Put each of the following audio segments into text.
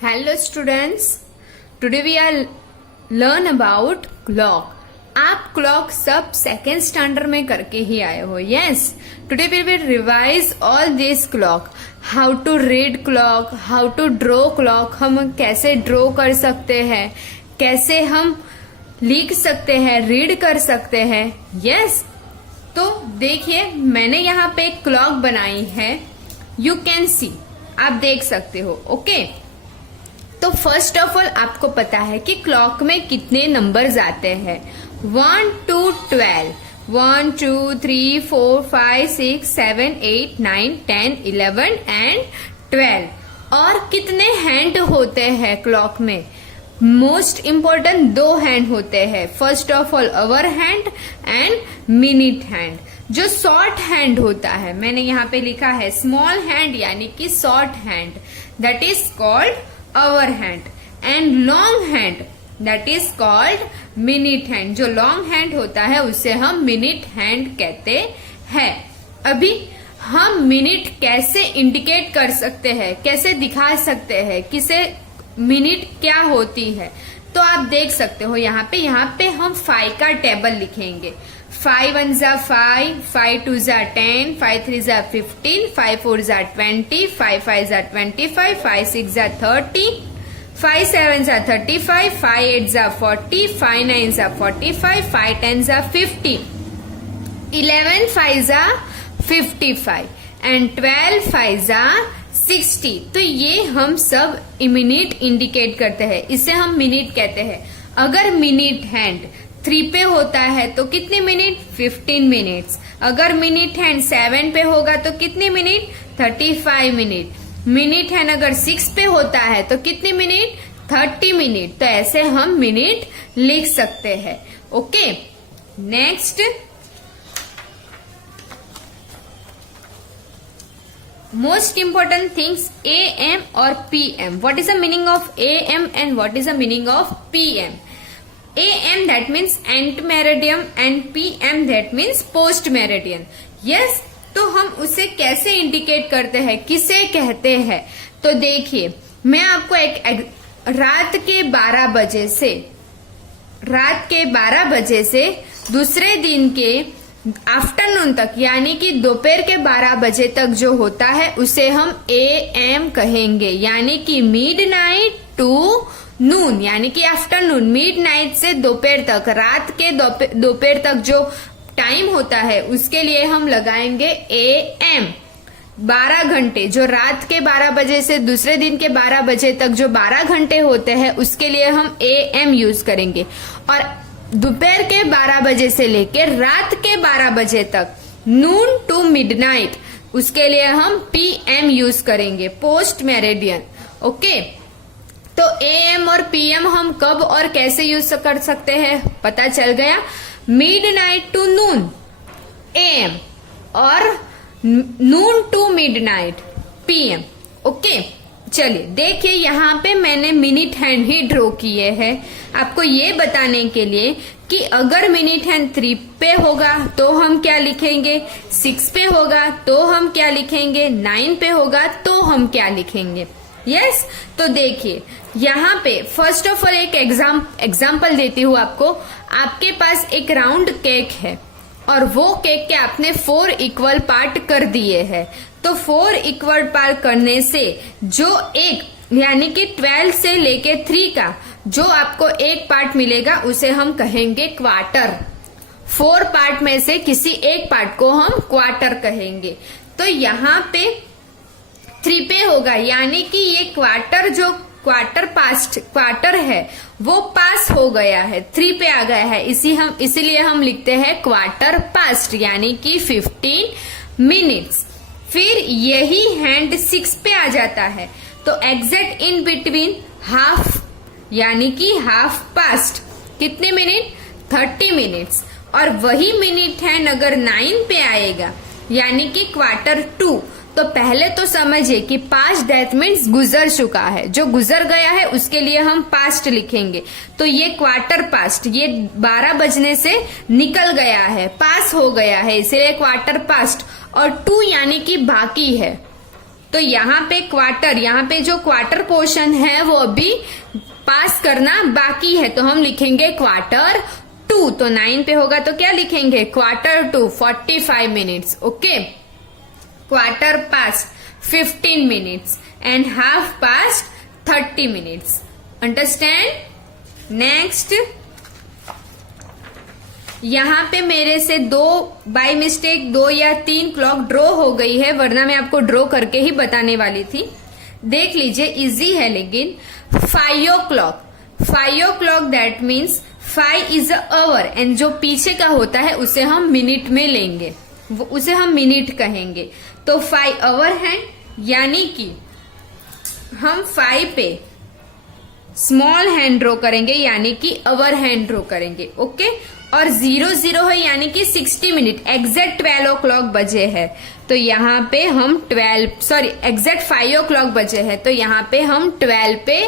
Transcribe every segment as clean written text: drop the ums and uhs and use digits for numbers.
Hello students, today we are learn about clock. आप clock सब second standard में करके ही आए हो. Yes, today we will revise all this clock. How to read clock, how to draw clock, हम कैसे ड्रॉ कर सकते हैं, कैसे हम लिख सकते हैं, रीड कर सकते हैं. यस, तो देखिए मैंने यहाँ पे एक क्लॉक बनाई है. यू कैन सी, आप देख सकते हो. ओके, तो फर्स्ट ऑफ ऑल आपको पता है कि क्लॉक में कितने नंबर्स आते हैं. 1 to 12, 1 2 3 4 5 6 7 8 9 10 11 and 12. और कितने हैंड होते हैं क्लॉक में? मोस्ट इम्पोर्टेंट 2 हैंड होते हैं. First of all our hand and minute hand. जो शॉर्ट हैंड होता है, मैंने यहाँ पे लिखा है स्मॉल हैंड यानी कि short hand, that is called our hand. And long hand that is called minute hand. जो लॉन्ग हैंड होता है उसे हम मिनट हैंड कहते हैं. अभी हम मिनट कैसे इंडिकेट कर सकते हैं, कैसे दिखा सकते हैं, किसे मिनट क्या होती है, तो आप देख सकते हो यहाँ पे हम 5 का टेबल लिखेंगे. 5 1 जा 5, 5 2 जा 10, 5 3 जा 15, 5 4 जा 20, 5 5 जा 25, 5 6 जा 30, 5 7 जा 35, 5 8 जा 40, 5 9 जा 45, 5 10 जा 50, 11 5 जा 55 एंड 12 5 जा 60. तो ये हम सब मिनट इंडिकेट करते हैं, इसे हम मिनट कहते हैं. अगर मिनट हैंड 3 पे होता है तो कितने मिनट? 15 मिनट्स. अगर मिनट हैंड 7 पे होगा तो कितने मिनट? 35 मिनट. मिनट हैंड अगर 6 पे होता है तो कितने मिनट? 30 मिनट. तो ऐसे हम मिनट लिख सकते हैं. Okay, next most important things, AM और PM. What is the meaning of AM and what is the meaning of PM? AM that means ant meridian and PM that means post meridian. Yes, तो हम उसे कैसे indicate करते हैं, किसे कहते हैं? तो देखिए मैं आपको एक रात के 12 बजे से दूसरे दिन के आफ्टरनून तक यानी कि दोपहर के 12 बजे तक जो होता है उसे हम AM कहेंगे. यानी कि मिडनाइट टू नून यानी कि आफ्टरनून. मिडनाइट से दोपहर तक, रात के दोपहर तक जो टाइम होता है उसके लिए हम लगाएंगे AM. 12 घंटे, जो रात के 12 बजे से दूसरे दिन के 12 बजे तक जो 12 घंटे होते हैं उसके लिए हम AM यूज करेंगे. और दोपहर के 12 बजे से लेकर रात के 12 बजे तक, नून टू मिडनाइट, उसके लिए हम PM यूज करेंगे, पोस्ट मेरिडियन. ओके, तो AM और PM हम कब और कैसे यूज कर सकते हैं पता चल गया. मिडनाइट टू नून AM और noon to midnight PM. Okay, चलिए देखिए यहाँ पे मैंने मिनट हैंड ही ड्रॉ किए हैं आपको ये बताने के लिए कि अगर मिनट हैंड 3 पे होगा तो हम क्या लिखेंगे, 6 पे होगा तो हम क्या लिखेंगे, 9 पे होगा तो हम क्या लिखेंगे. यस, तो देखिए यहाँ पे फर्स्ट ऑफ ऑल एक एग्जाम्पल देती हूँ आपको. आपके पास एक राउंड केक है और वो केक के आपने 4 इक्वल पार्ट कर दिए हैं. तो 4 इक्वल पार्ट करने से जो एक यानी कि 12 से लेके 3 का जो आपको एक पार्ट मिलेगा उसे हम कहेंगे क्वार्टर. 4 पार्ट में से किसी एक पार्ट को हम क्वार्टर कहेंगे. तो यहाँ पे 3 पे होगा यानी कि ये क्वार्टर, जो क्वार्टर है वो पास हो गया है, 3 पे आ गया है. इसीलिए हम लिखते हैं क्वार्टर पास्ट यानी कि 15 मिनट्स. फिर यही हैंड 6 पे आ जाता है तो एग्जैक्ट इन बिटवीन हाफ यानी कि हाफ पास्ट, कितने मिनट? 30 मिनट्स. और वही मिनट हैंड अगर 9 पे आएगा यानी कि क्वार्टर 2, तो पहले तो समझिए कि पास्ट दैट मीन्स गुजर चुका है, जो गुजर गया है उसके लिए हम पास्ट लिखेंगे. तो ये क्वार्टर पास्ट, ये 12 बजने से निकल गया है, पास हो गया है, इसीलिए क्वार्टर पास्ट. और 2 यानी कि बाकी है, तो यहाँ पे क्वार्टर, यहाँ पे जो क्वार्टर पोर्शन है वो अभी पास करना बाकी है, तो हम लिखेंगे क्वार्टर टू। तो 9 पे होगा तो क्या लिखेंगे, quarter to 45 minutes. Okay, quarter past 15 minutes and half past 30 minutes. Understand. Next, यहाँ पे मेरे से बाय मिस्टेक 2 या 3 क्लॉक ड्रॉ हो गई है, वरना मैं आपको ड्रॉ करके ही बताने वाली थी। देख लीजिए, इजी है लेकिन। 5 o'clock, 5 o'clock that means 5 is a hour, and जो पीछे का होता है उसे हम मिनट में लेंगे, उसे हम मिनट कहेंगे। तो 5 आवर है, यानी कि हम 5 पे स्मॉल हैंड ड्रॉ करेंगे, यानी कि आवर हैंड ड्रॉ करेंगे। ओके, और 00 है, यानी कि 60 मिनट, एग्जैक्ट 12 o'clock बजे है, तो यहाँ पे हम एग्जैक्ट 5 o'clock बजे है, तो यहाँ पे हम 12 पे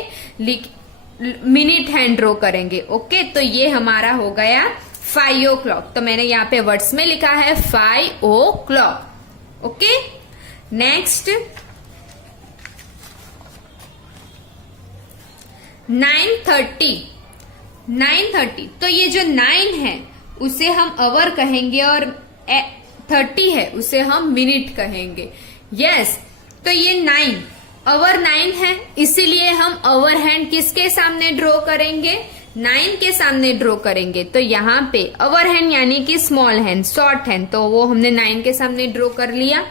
मिनट हैंड ड्रॉ करेंगे। ओके, तो ये हमारा हो गया 5 o'clock। तो मैंने यहाँ पे वर्ड्स में लिखा है 5 o'clock। Okay, next 9:30। 9:30, तो ये जो 9 है उसे हम आवर कहेंगे और 30 है उसे हम मिनट कहेंगे। यस, तो ये 9 आवर 9 है, इसीलिए हम आवर हैंड किसके सामने ड्रॉ करेंगे, 9 के सामने ड्रॉ करेंगे। तो यहाँ पे आवर हैंड यानी कि स्मॉल हैंड, शॉर्ट हैंड, तो वो हमने 9 के सामने ड्रॉ कर लिया।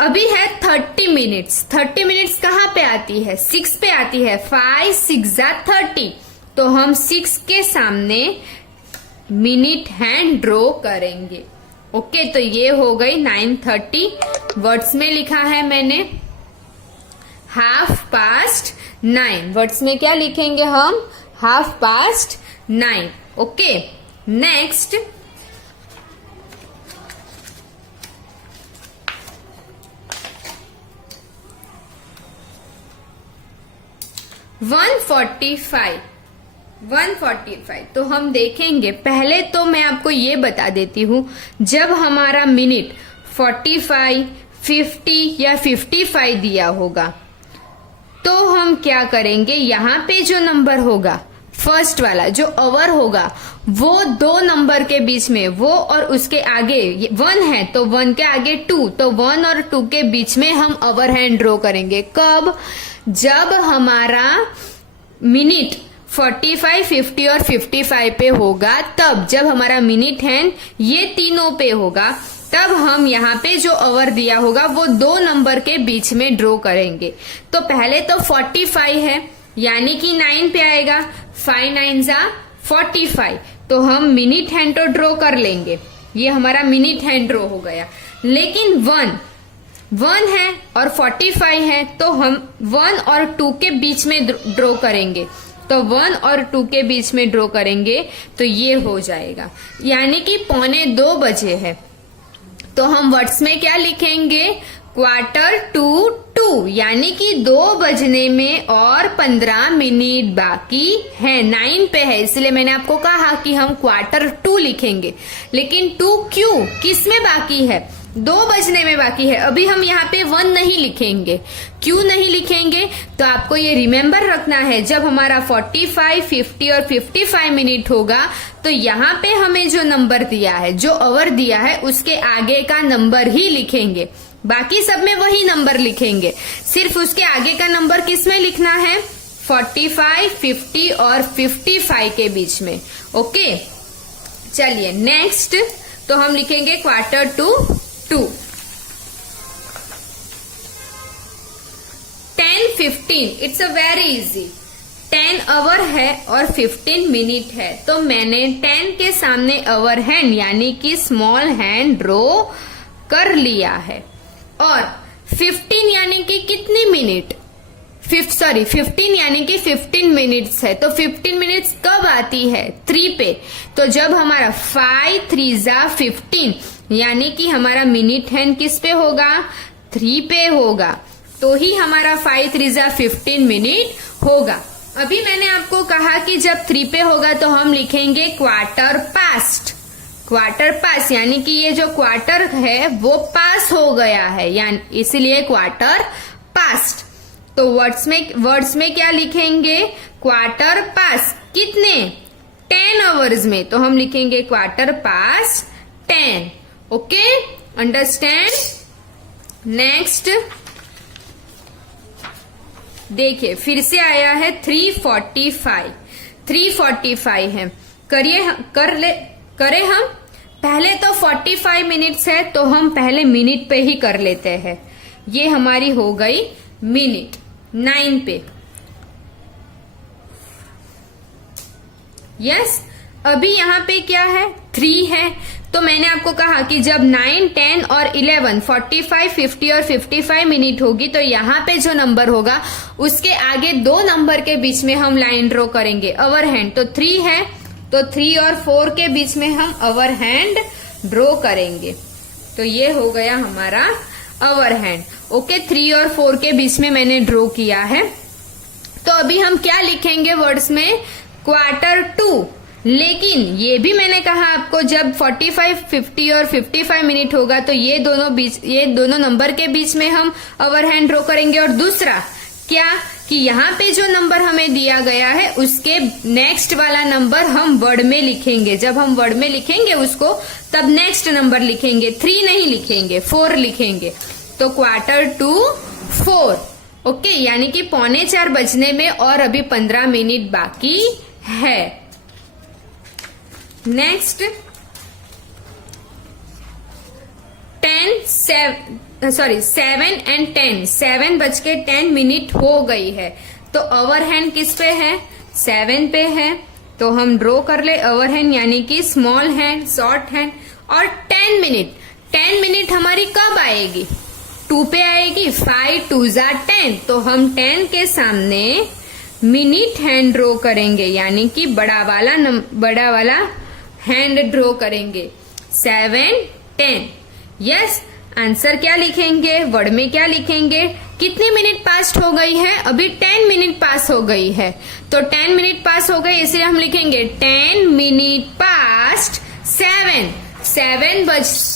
अभी है 30 मिनट्स। 30 मिनट्स कहाँ पे आती है, 6 पे आती है। 5 6 30, तो हम 6 के सामने मिनट हैंड ड्रॉ करेंगे। ओके, तो ये हो गई 9:30। वर्ड्स में लिखा है मैंने 9:30। वर्ड्स में क्या लिखेंगे हम, 9:30। Okay, next 1:45। 1:45, तो हम देखेंगे, पहले तो मैं आपको ये बता देती हूँ, जब हमारा मिनट 45, 50 या 55 दिया होगा तो हम क्या करेंगे, यहाँ पे जो नंबर होगा फर्स्ट वाला जो आवर होगा वो 2 नंबर के बीच में, वो और उसके आगे 1 है तो 1 के आगे 2, तो 1 और 2 के बीच में हम आवर हैंड ड्रॉ करेंगे। कब, जब हमारा मिनट 45, 50 और 55 पे होगा, तब जब हमारा मिनट हैंड ये तीनों पे होगा, तब हम यहाँ पे जो आवर दिया होगा वो 2 नंबर के बीच में ड्रॉ करेंगे। तो पहले तो 45 है, यानी कि 9 पे आएगा, 5 9 45, तो हम मिनट हैंड तो ड्रॉ कर लेंगे, ये हमारा मिनट हैंड ड्रॉ हो गया। लेकिन 1 है और 45 है, तो हम 1 और 2 के बीच में ड्रॉ करेंगे, तो 1 और 2 के बीच में ड्रॉ करेंगे तो ये हो जाएगा, यानी कि 1:45 बजे है। तो हम वर्ड्स में क्या लिखेंगे, 1:45, यानी कि 2 बजने में और 15 मिनट बाकी है। 9 पे है, इसलिए मैंने आपको कहा कि हम 1:45 लिखेंगे। लेकिन 2 क्यों, किस में बाकी है, 2 बजने में बाकी है। अभी हम यहाँ पे 1 नहीं लिखेंगे। क्यों नहीं लिखेंगे, तो आपको ये रिमेम्बर रखना है, जब हमारा 45, 50 और 55 मिनट होगा तो यहाँ पे हमें जो नंबर दिया है, जो आवर दिया है, उसके आगे का नंबर ही लिखेंगे। बाकी सब में वही नंबर लिखेंगे, सिर्फ उसके आगे का नंबर किस में लिखना है, 45, 50 और 55 के बीच में। ओके, चलिए नेक्स्ट, तो हम लिखेंगे 1:45। 10:15, it's a very easy. 10 hour है और 15 मिनट है, तो मैंने 10 के सामने आवर हैंड यानी कि स्मॉल हैंड ड्रॉ कर लिया है। और 15 यानी कि कितनी मिनट, 15 यानी कि 15 मिनट्स है, तो 15 मिनट्स कब आती है, 3 पे। तो जब हमारा 5 3 15, यानी कि हमारा मिनट हैंड किस पे होगा, 3 पे होगा, तो ही हमारा 5 3 15 मिनट होगा। अभी मैंने आपको कहा कि जब 3 पे होगा तो हम लिखेंगे 1/4 पास्ट। क्वार्टर पास यानी कि ये जो क्वार्टर है वो पास हो गया है, यानी इसलिए क्वार्टर पास्ट। तो वर्ड्स में क्या लिखेंगे? क्वार्टर पास कितने? 10 आवर्स में, तो हम लिखेंगे quarter past 10। Okay, understand. Next देखिए, फिर से आया है 3:45। 3:45 है, करें हम। पहले तो 45 मिनट्स है, तो हम पहले मिनट पे ही कर लेते हैं। ये हमारी हो गई मिनट 9 पे। यस, अभी यहाँ पे क्या है? 3 है। तो मैंने आपको कहा कि जब 9, 10 और 11 45, 50 और 55 मिनट होगी तो यहाँ पे जो नंबर होगा उसके आगे 2 नंबर के बीच में हम लाइन ड्रॉ करेंगे, अवर हैंड। तो 3 है, तो 3 और 4 के बीच में हम अवर हैंड ड्रॉ करेंगे। तो ये हो गया हमारा अवर हैंड। ओके, 3 और 4 के बीच में मैंने ड्रॉ किया है। तो अभी हम क्या लिखेंगे वर्ड्स में? Quarter to. लेकिन ये भी मैंने कहा आपको, जब 45, 50 और 55 मिनट होगा तो ये दोनों नंबर के बीच में हम अवर हैंड ड्रॉ करेंगे। और दूसरा क्या कि यहाँ पे जो नंबर हमें दिया गया है उसके नेक्स्ट वाला नंबर हम वर्ड में लिखेंगे। जब हम वर्ड में लिखेंगे उसको, तब नेक्स्ट नंबर लिखेंगे, 3 नहीं लिखेंगे, 4 लिखेंगे। तो क्वार्टर टू 4। ओके, यानी कि 3:45 बजने में और अभी 15 मिनट बाकी है। नेक्स्ट 7 and 10, 7 बज के 10 मिनट हो गई है। तो अवर हैंड किस पे है? 7 पे है। तो हम ड्रॉ कर ले अवर हैंड, यानी कि स्मॉल हैंड, शॉर्ट हैंड। और 10 मिनट हमारी कब आएगी? 2 पे आएगी। 5 2 जा 10। तो हम 10 के सामने मिनट हैंड ड्रॉ करेंगे, यानी कि बड़ा वाला हैंड ड्रॉ करेंगे। 7 10। यस, आंसर क्या लिखेंगे? वर्ड में क्या लिखेंगे? कितनी मिनट पास हो गई है? अभी 10 मिनट पास हो गई है। तो 10 मिनट पास हो गई, इसलिए हम लिखेंगे 10 मिनट पास्ट 7। 7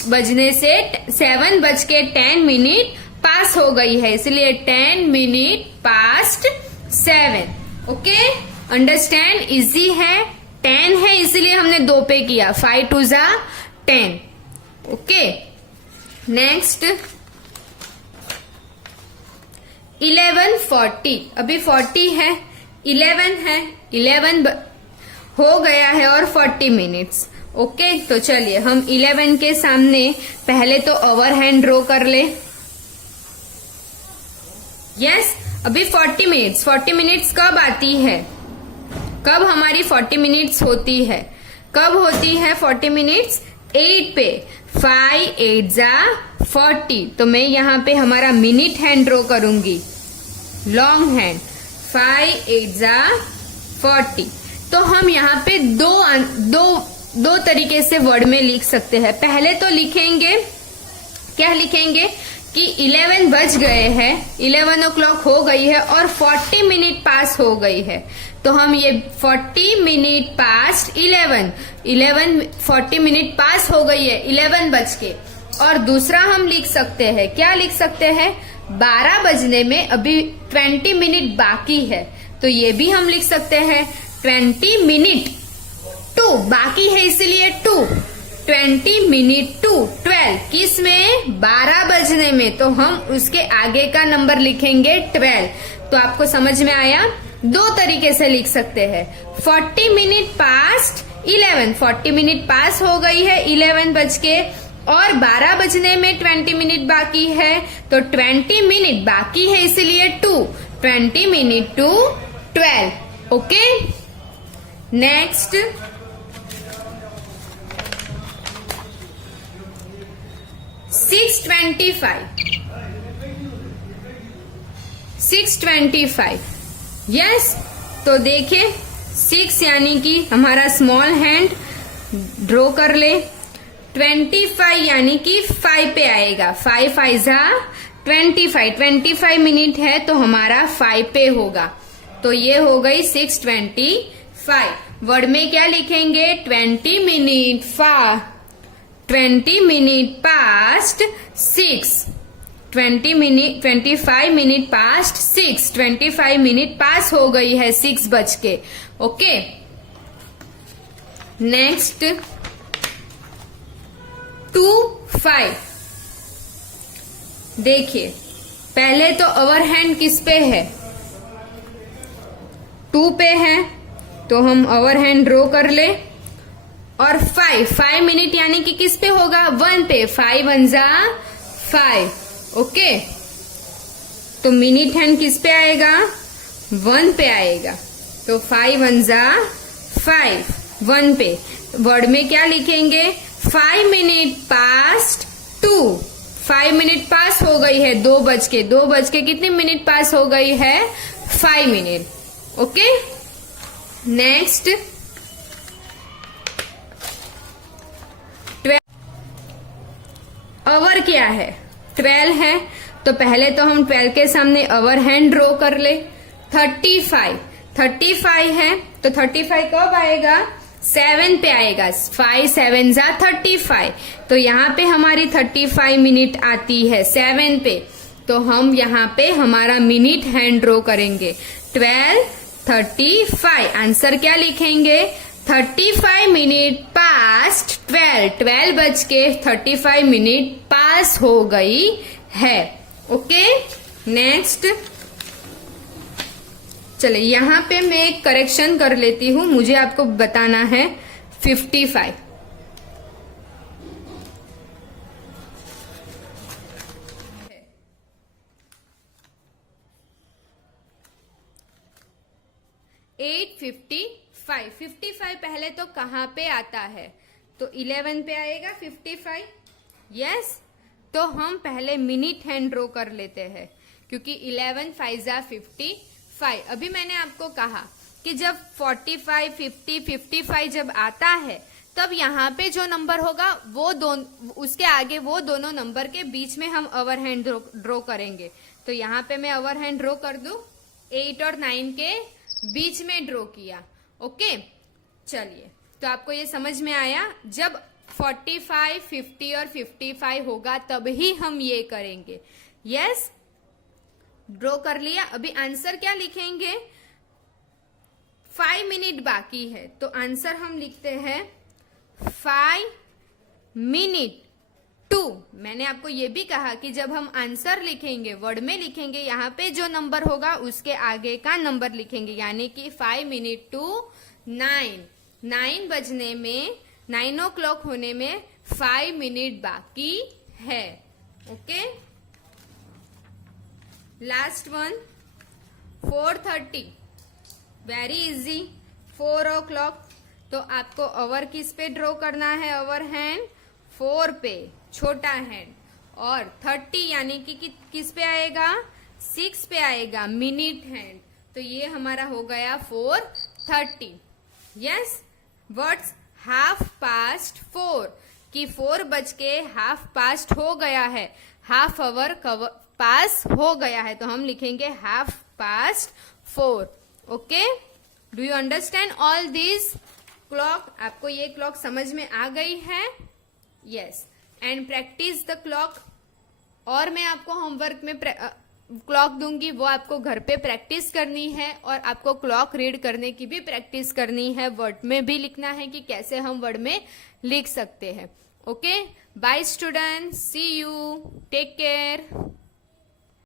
बजने से 7 बज के 10 मिनट पास हो गई है, इसलिए 10 minute past 7। Okay, understand? Easy है। 10 है इसलिए हमने 2 पे किया। 5 2 जा 10। Okay, next 11:40। अभी 40 है, 11 है, 11 हो गया है और 40 मिनट्स। ओके, तो चलिए हम 11 के सामने पहले तो ओवर हैंड ड्रॉ कर ले। यस, अभी 40 मिनट्स। 40 मिनट्स कब आती है? कब हमारी 40 मिनट्स होती है? कब होती है 40 मिनट्स? 8 पे। 5 8 जा 40। तो मैं यहाँ पे हमारा मिनट हैंड ड्रॉ करूंगी, लॉन्ग हैंड। 5 8 जा 40। तो हम यहाँ पे दो तरीके से वर्ड में लिख सकते हैं। पहले तो लिखेंगे, क्या लिखेंगे कि 11 बज गए हैं, 11 o'clock हो गई है और 40 मिनट पास हो गई है। तो हम ये 40 मिनट पास्ट 11 40 मिनट पास हो गई है 11 बज के। और दूसरा हम लिख सकते हैं, क्या लिख सकते हैं? 12 बजने में अभी 20 मिनट बाकी है, तो ये भी हम लिख सकते हैं 20 मिनट टू बाकी है, इसलिए 20 मिनट टू 12। किस में? 12 बजने में। तो हम उसके आगे का नंबर लिखेंगे 12। तो आपको समझ में आया? 2 तरीके से लिख सकते हैं। 40 मिनट पास्ट 11, 40 मिनट पास हो गई है 11 बज के, और 12 बजने में 20 मिनट बाकी है। तो 20 मिनट बाकी है इसलिए 20 minute to 12। Okay, next 6:25। Yes, तो देखे 6 यानी कि हमारा स्मॉल हैंड ड्रॉ कर ले। 25 यानी कि 5 पे आएगा। 5 5 जा 25 मिनट है तो हमारा 5 पे होगा। तो ये हो गई 6:25। वर्ड में क्या लिखेंगे? 20 minute 20 minute past 6, 25 minute past 6, 25 minute पास हो गई है 6 बज के. Okay, next 2:05. देखिए, पहले तो अवर हैंड किस पे है? 2 पे है, तो हम अवर हैंड ड्रॉ कर ले. और 5 मिनट यानी कि किस पे होगा? 1 पे. 5 1 जा 5. ओके, तो मिनट हैंड किस पे आएगा? 1 पे आएगा. तो 5 1 जा 5, 1 पे. वर्ड में क्या लिखेंगे? 5 मिनट पास्ट 2. 5 मिनट पास हो गई है 2 बज के कितने मिनट पास हो गई है? 5 मिनट. Okay, next 12. आवर क्या है? 12 है, तो पहले तो हम 12 के सामने आवर हैंड ड्रॉ कर ले. 35 है, तो 35 कब आएगा? 7 पे आएगा. 5 7 जा 35. तो यहाँ पे हमारी 35 मिनट आती है 7 पे. तो हम यहाँ पे हमारा मिनट हैंड ड्रॉ करेंगे. 12:35. आंसर क्या लिखेंगे? 35 मिनट पास्ट 12. 12 बज के 35 मिनट पास हो गई है. Okay, next. चले, यहाँ पे मैं एक करेक्शन कर लेती हूँ. मुझे आपको बताना है 55. एट 55 पहले तो कहाँ पे आता है? तो 11 पे आएगा 55. यस, तो हम पहले मिनट हैंड ड्रॉ कर लेते हैं, क्योंकि 11 5 जा 55. अभी मैंने आपको कहा कि जब 45 50 55 जब आता है, तब यहाँ पे जो नंबर होगा वो उसके आगे वो दोनों नंबर के बीच में हम अवर हैंड ड्रॉ करेंगे. तो यहाँ पे मैं अवर हैंड ड्रॉ कर दूं. 8 और 9 के बीच में ड्रॉ किया. ओके, चलिए, तो आपको ये समझ में आया? जब 45 50 और 55 होगा तब ही हम ये करेंगे. यस, ड्रॉ कर लिया. अभी आंसर क्या लिखेंगे? 5 मिनट बाकी है, तो आंसर हम लिखते हैं 5 मिनट 2. मैंने आपको ये भी कहा कि जब हम आंसर लिखेंगे, वर्ड में लिखेंगे, यहाँ पे जो नंबर होगा उसके आगे का नंबर लिखेंगे. यानी कि 5 मिनट टू 9. 9 बजने में 9 o'clock होने में 5 मिनट बाकी है. Okay, last one 4:30. Very easy. 4 o'clock. तो आपको अवर किस पे ड्रॉ करना है? अवर हैंड 4 पे, छोटा हैंड. और 30 यानी कि किस पे आएगा? 6 पे आएगा, मिनट हैंड. तो ये हमारा हो गया 4:30. यस, वर्ड्स हाफ पास्ट 4 कि 4 बज के हाफ पास्ट हो गया है, हाफ आवर पास हो गया है, तो हम लिखेंगे half past 4. Okay, do you understand all this clock? आपको ये क्लॉक समझ में आ गई है? Yes, and practice the clock. और मैं आपको होमवर्क में क्लॉक दूंगी, वो आपको घर पे प्रैक्टिस करनी है. और आपको क्लॉक रीड करने की भी प्रैक्टिस करनी है. वर्ड में भी लिखना है कि कैसे हम वर्ड में लिख सकते हैं. Okay, bye student, see you, take care.